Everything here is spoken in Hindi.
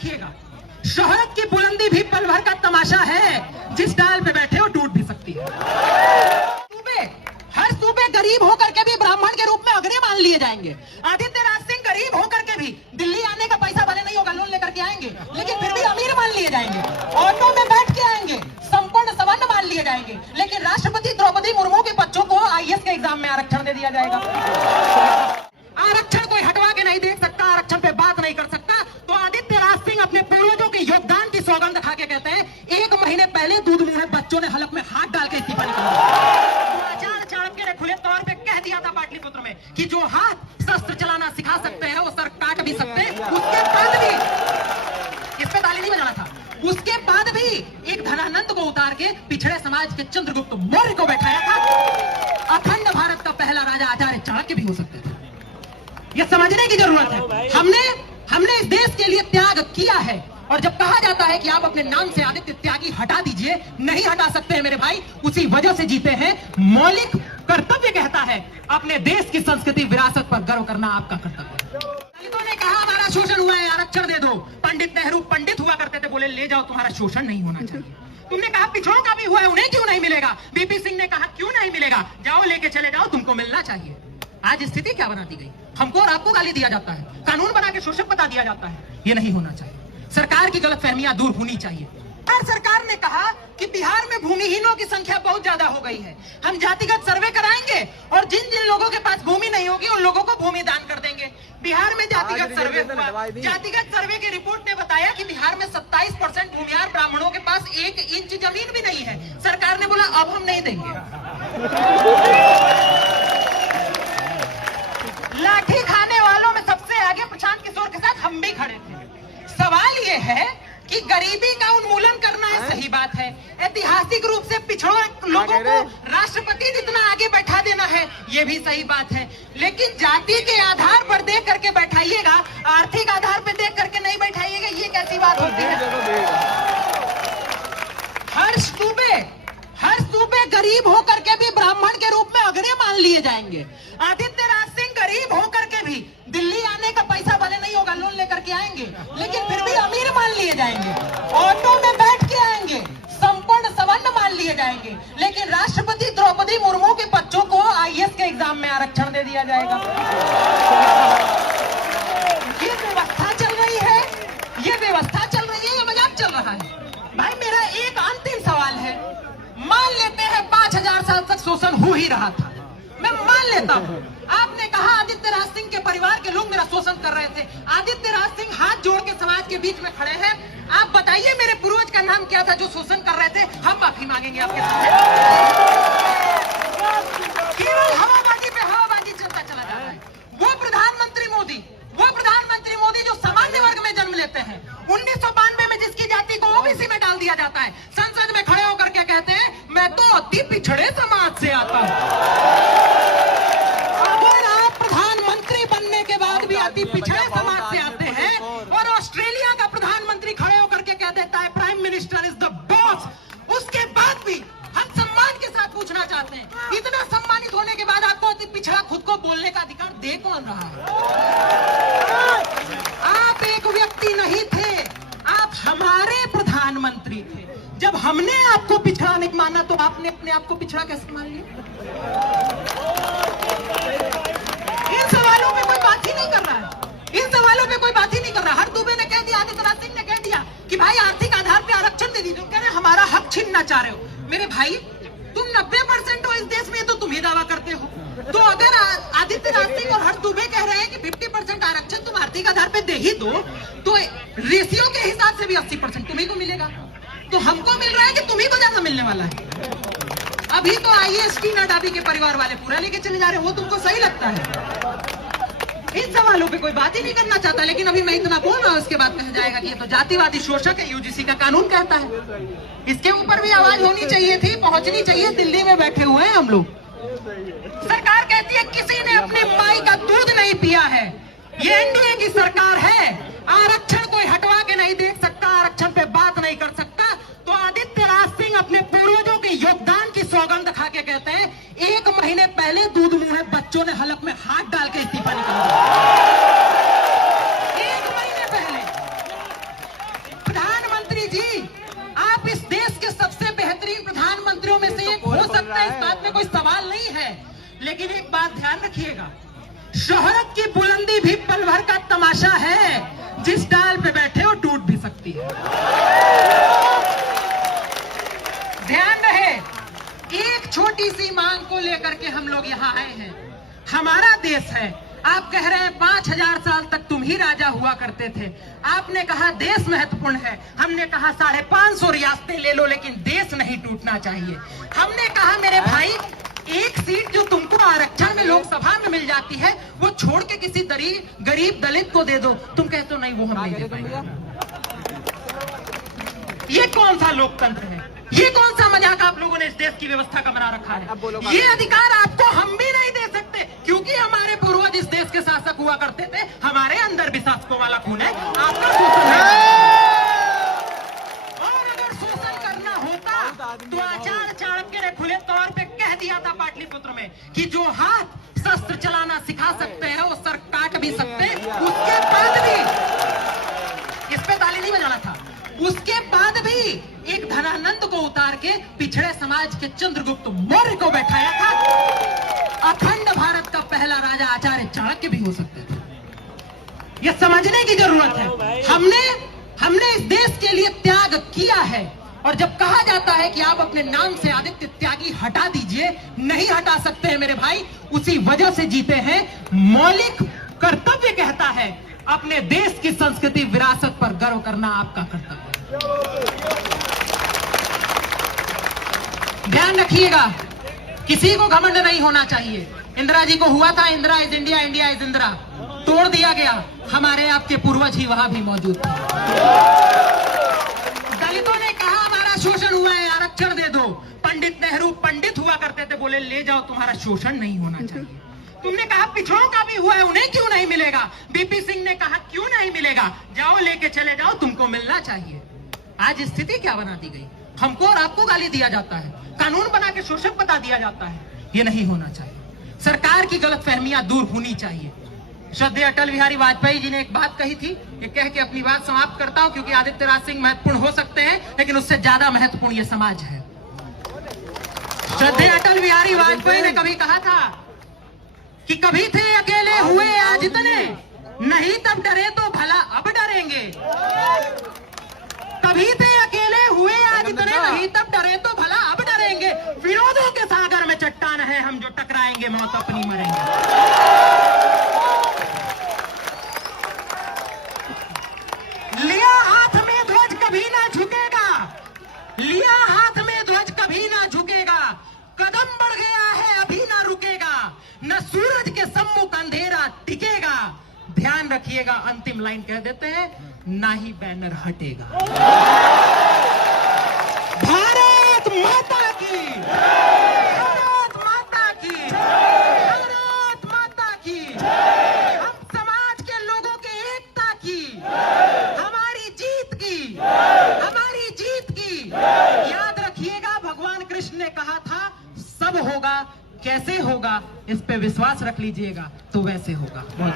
रखिएगा, शोहरत की बुलंदी भी पल भर का तमाशा है, जिस डाल पे बैठे हो टूट भी सकती है। हर सूबे गरीब होकर के भी ब्राह्मण के रूप में अग्रणी मान लिए जाएंगे। आदित्य राज सिंह गरीब होकर के भी दिल्ली आने का पैसा भले नहीं होगा, लोन लेकर के आएंगे, लेकिन फिर भी अमीर मान लिए जाएंगे। ऑटो में बैठ के आएंगे, संपूर्ण सवर्ण मान लिए जाएंगे, लेकिन राष्ट्रपति द्रौपदी मुर्मू के बच्चों को आईएएस के एग्जाम में आरक्षण दे दिया जाएगा। आरक्षण कोई हटवा के नहीं देख सकता, आरक्षण पे बात नहीं कर सकता। तो आदित्य राज सिंह अपने पूर्वजों के योगदान की सौगंध खा के कहते हैं, 1 महीने पहले दूध मुंह में बच्चों ने हलक में हाथ डाल के इस्तीफा निकाला। चाणक्य ने खुले तौर पे कह दिया था पाटलिपुत्र में कि जो हाथ शस्त्र चलाना सिखा सकते हैं वो सर काट भी सकते हैं। उसके बाद भी इस पे ताली नहीं बजाना था। उसके बाद भी एक धनानंद को उतार के पिछड़े समाज के चंद्रगुप्त मौर्य को बैठाया था। अखंड भारत का पहला राजा आचार्य चाणक्य भी हो सकते थे। यह समझने की जरूरत है। हमने इस देश के लिए त्याग किया है, और जब कहा जाता है कि आप अपने नाम से आदित्य त्यागी हटा दीजिए, नहीं हटा सकते हैं मेरे भाई, उसी वजह से जीते हैं। मौलिक कर्तव्य कहता है अपने देश की संस्कृति विरासत पर गर्व करना आपका कर्तव्य है। दलितों ने कहा हमारा शोषण हुआ है, आरक्षण दे दो। पंडित नेहरू पंडित हुआ करते थे, बोले ले जाओ, तुम्हारा शोषण नहीं होना चाहिए। तुमने कहा पिछड़ों का भी हुआ है, उन्हें क्यों नहीं मिलेगा? बीपी सिंह ने कहा क्यों नहीं मिलेगा, जाओ लेके चले जाओ, तुमको मिलना चाहिए। आज स्थिति क्या बना दी गई? हमको और आपको गाली दिया जाता है, कानून बना के शोषक बता दिया जाता है। ये नहीं होना चाहिए। सरकार की गलतफहमियां दूर होनी चाहिए। सरकार ने कहा कि बिहार में भूमिहीनों की संख्या बहुत ज्यादा हो गई है, हम जातिगत सर्वे कराएंगे और जिन जिन लोगों के पास भूमि नहीं होगी उन लोगों को भूमि दान कर देंगे। बिहार में जातिगत सर्वे हुआ। जातिगत सर्वे की रिपोर्ट ने बताया कि बिहार में 27% भूमिहार ब्राह्मणों के पास 1 इंच जमीन भी नहीं है। सरकार ने बोला अब हम नहीं देंगे। लाठी खाने वालों में सबसे आगे प्रशांत किशोर के साथ हम भी खड़े थे। सवाल ये है कि गरीबी का उन्मूलन करना है, सही बात है। ऐतिहासिक रूप से पिछड़ों लोगों को राष्ट्रपति जितना आगे बैठा देना है, ये भी सही बात है। लेकिन जाति के आधार पर देख करके बैठाइएगा, आर्थिक आधार पर देख करके नहीं बैठाइएगा, ये कैसी बात होती है? हर सूबे गरीब होकर के भी ब्राह्मण के रूप में अग्रणी मान लिए जाएंगे। आदित्य राज सिंह गरीब होकर के भी दिल्ली आने का पैसा भले नहीं होगा, लोन लेकर के आएंगे, लेकिन फिर भी अमीर मान लिए जाएंगे। ऑटो में बैठ के आएंगे, संपूर्ण सवर्ण मान लिए जाएंगे, लेकिन राष्ट्रपति द्रौपदी मुर्मू के बच्चों को आईएएस के एग्जाम में आरक्षण दे दिया जाएगा। ये व्यवस्था चल रही है, ये व्यवस्था चल रही है, ये मजाक चल रहा है? भाई मेरा एक अंतिम सवाल है, मान लेते हैं 5000 साल तक शोषण हो ही रहा था, मैं मान लेता हूं। आपने कहा आदित्य राज सिंह के परिवार के लोग मेरा शोषण कर रहे थे। आदित्य राज सिंह हाथ जोड़ के समाज के बीच में खड़े हैं। आप बताइए मेरे पूर्वज का नाम क्या था जो शोषण कर रहे थे? हम माफी मांगेंगे आपके सामने। केवल हवाबाजी पे हवाबाजी चलता चला जा रहा है। वो प्रधानमंत्री मोदी जो सामान्य वर्ग में जन्म लेते हैं, 1992 में जिसकी जाति को ओबीसी में डाल दिया जाता है, संसद में खड़े होकर के कहते हैं मैं तो अति पिछड़े समाज से आता हूं। अगर आप प्रधानमंत्री बनने के बाद भी अति पिछड़े समाज से आते हैं और ऑस्ट्रेलिया का प्रधानमंत्री खड़े होकर के कह देता है prime minister is the boss, उसके बाद भी हम सम्मान के साथ पूछना चाहते हैं, इतना सम्मानित होने के बाद आपको अति पिछड़ा खुद को बोलने का अधिकार दे कौन रहा है? आप एक व्यक्ति नहीं थे, आप हमारे प्रधानमंत्री थे। जब हमने आपको पिछड़ा नहीं माना तो आपने अपने आप को पिछड़ा कैसे मान लिया? इन सवालों पे कोई बात ही नहीं कर रहा है। इन सवालों पे कोई बात ही नहीं कर रहा। हर दुबे ने कह दिया, आदित्य राज सिंह ने कह दिया कि भाई आर्थिक आधार पे आरक्षण दे दीजिए। कह रहे हमारा हक छीनना चाह रहे हो। मेरे भाई तुम 90% हो इस देश में, तो तुम ही दावा करते हो। तो अगर आदित्य राज सिंह और हर दुबे कह रहे हैं कि 50% आरक्षण तुम आर्थिक आधार पे दे ही दो, तो रेशियो के हिसाब से भी 80% तुम्ही को मिलेगा। तो हमको मिल रहा है कि तुम्ही को ज्यादा मिलने वाला है। अभी तो आईएएस नडाबी के परिवार वाले पूरा लेके चले जा रहे हैं, वो तुमको सही लगता है? इन सवालों पे कोई बात ही नहीं करना चाहता। लेकिन अभी मैं इतना बोल रहा हूं, उसके बाद कहा जाएगा कि ये तो जातिवादी शोषक है, यूजीसी का कानून कहता है। इसके ऊपर भी आवाज होनी चाहिए थी, पहुंचनी चाहिए। दिल्ली में बैठे हुए हैं हम लोग। सरकार कहती है किसी ने अपनी माई का दूध नहीं पिया है। ये एनडीए की सरकार है। आरक्षण कोई हटवा के नहीं देख सकता, आरक्षण पे बात नहीं कर सकता। तो आदित्य राज सिंह अपने पूर्वजों के योगदान की सौगंध खा के कहते हैं, 1 महीने पहले दूध मुंह में बच्चों ने हलक में हाथ डाल के इस्तीफा निकाला। 1 महीने पहले लेकिन एक बात ध्यान रखिएगा, शोहरत की बुलंदी भी पल भर का तमाशा है, जिस डाल पे बैठे हो टूट भी सकती है। ध्यान रहे, एक छोटी सी मांग को लेकर के हम लोग यहाँ आए हैं। हमारा देश है, आप कह रहे हैं 5000 साल तक तुम ही राजा हुआ करते थे। आपने कहा देश महत्वपूर्ण है, हमने कहा 550 रियासतें ले लो, लेकिन देश नहीं टूटना चाहिए। हमने कहा मेरे भाई, एक सीट जो तुमको आरक्षण में लोकसभा में मिल जाती है, वो छोड़ के किसी गरीब दलित को दे दो। तुम कहते हो नहीं, वो हम नहीं दे पाएंगे। ये कौन सा लोकतंत्र है? ये कौन सा मजाक आप लोगों ने इस देश की व्यवस्था का बना रखा है? ये अधिकार आपको हम भी नहीं दे सकते, क्योंकि हमारे पूर्वज इस देश के शासक हुआ करते थे। हमारे अंदर भी शासकों वाला खून है, आपका शोषण है। और अगर शोषण करना होता तो आचार्य चाणक्य ने खुले तौर पे कह दिया था पाटलिपुत्र में कि जो हाथ शस्त्र चलाना सिखा सकते हैं वो सर काट भी सकते हैं। उसके बाद भी, इस पे ताली नहीं बजाना था, उसके बाद भी एक धनानंद को उतार के पिछड़े समाज के चंद्रगुप्त मौर्य को बैठाया था। अखंड भारत का पहला राजा आचार्य चाणक्य भी हो सकते थे। यह समझने की जरूरत है। हमने इस देश के लिए त्याग किया है, और जब कहा जाता है कि आप अपने नाम से आदित्य त्यागी हटा दीजिए, नहीं हटा सकते हैं मेरे भाई। उसी वजह से जीते हैं। मौलिक कर्तव्य कहता है अपने देश की संस्कृति विरासत पर गर्व करना आपका कर्तव्य। ध्यान रखिएगा, किसी को घमंड नहीं होना चाहिए। इंदिरा जी को हुआ था, Indira is India, India is Indira, तोड़ दिया गया। हमारे आपके पूर्वज ही वहां भी मौजूद थे। दलितों ने कहा हमारा शोषण हुआ है, आरक्षण दे दो। पंडित नेहरू पंडित हुआ करते थे, बोले ले जाओ, तुम्हारा शोषण नहीं होना चाहिए। तुमने कहा पिछड़ों का भी हुआ है, उन्हें क्यों नहीं मिलेगा? बीपी सिंह ने कहा क्यों नहीं मिलेगा, जाओ लेके चले जाओ, तुमको मिलना चाहिए। आज स्थिति क्या बना दी गई? हमको और आपको गाली दिया जाता है, कानून बना के शोषक बता दिया जाता है। ये नहीं होना चाहिए। सरकार की गलतफहमियां दूर होनी चाहिए। श्रद्धेय अटल बिहारी वाजपेयी जी ने एक बात कही थी, ये कह के अपनी बात समाप्त करता हूं, क्योंकि आदित्य राज सिंह महत्वपूर्ण हो सकते हैं, लेकिन उससे ज्यादा महत्वपूर्ण ये समाज है। श्रद्धेय अटल बिहारी वाजपेयी ने कभी कहा था कि कभी थे अकेले हुए आज इतने, नहीं तब डरे तो भला अब डरेंगे। कभी थे अकेले हुए आज इतने, नहीं तब डरे तो भला अब डरेंगे। विरोधों के सागर में चट्टान है हम, जो टकराएंगे मौत अपनी मरेंगे। लिया हाथ में ध्वज कभी ना झुकेगा, लिया हाथ में ध्वज कभी ना झुकेगा। कदम बढ़ गया है अभी ना रुकेगा, न सूरज के सम्मुख अंधेरा टिकेगा। ध्यान रखिएगा, अंतिम लाइन कह देते हैं, ना ही बैनर हटेगा। भारत माता की, भारत माता की, भारत माता की। हम समाज के लोगों की एकता की, हमारी जीत की, हमारी जीत की। याद रखिएगा, भगवान कृष्ण ने कहा था सब होगा, कैसे होगा इस पे विश्वास रख लीजिएगा तो वैसे होगा। बहुत